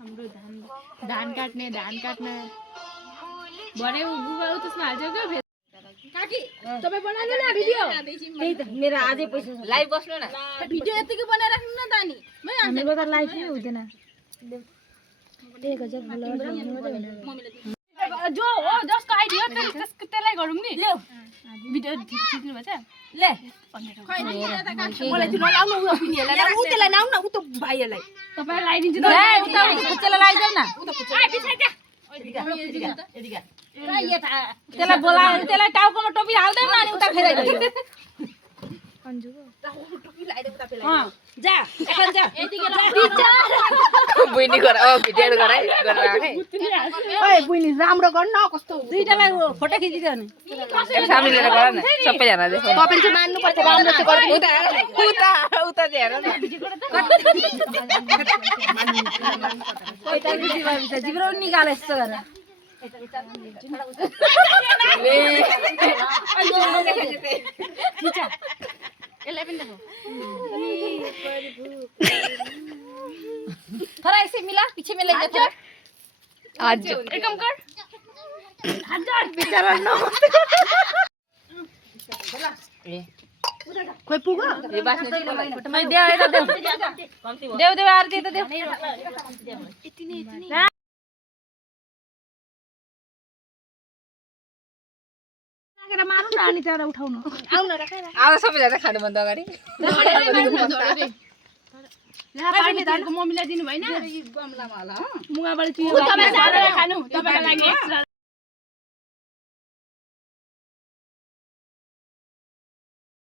हाम्रो धान काट्ने भरे गुगल त्यसमा हाल्छ के काकी तपाई बनाइदिनु न भिडियो त्यही त मेरो आजै पैसा लाइभ बस्नु न भिडियो यतिकै बनाइ राख्नु न त नि हामीको त लाइफ नै हुँदैन 1000 फलोअर्स जो हो जसको आइडिया त्यसलाई गरौँ नि ले भिडियो खिच्नु भछ ले मलाई चाहिँ नलाउनु उ पिनीहरुलाई उ त्यसलाई लाउन न उ त भाइहरुलाई तपाई लाइदिन्छु त ए उता कुचेला लाइदेऊ न उ त कुचेला पिछाइ क्या यदिका त्यसलाई बोला त्यसलाई टाउकोमा टोपी हाल्देऊ न अनि उता खेलाइदियो अन्जुको टोपी लाइदे उता फेला जा এখন जा यतिकै बुइनी गर भिडियो गराइ गरेर राखे ओइ बुइनी राम्रो गर्न न कस्तो दुईटालाई फोटो खिचिदियो नि एक सामने लिएर गर न सबैजना देखो तपाईले चाहिँ मान्नु पर्छ राम्रो चाहिँ गर्नु उता चाहिँ हेर न ओइटा भिडियो जिब्रो निकाले यस्तो गरेर खिचा यसलाई पनि देखो थोड़ा ऐसे मिला पीछे में लेके थोड़ा आज एक काम कर हजार बेचारा न कोई पुगा ये बात नहीं मैं दे आएगा दे दे आरती तो दे इतनी लागेर मार्नु न अनि त्यहाँ उठाउनु आउन राखेर आज सबैजना खानु भन्दा अगाडि मम्मीलाई दिनु भएन गमलामा होला मुगाबाट चियो तपाईलाई खानु तपाईको लागि एक्स्ट्रा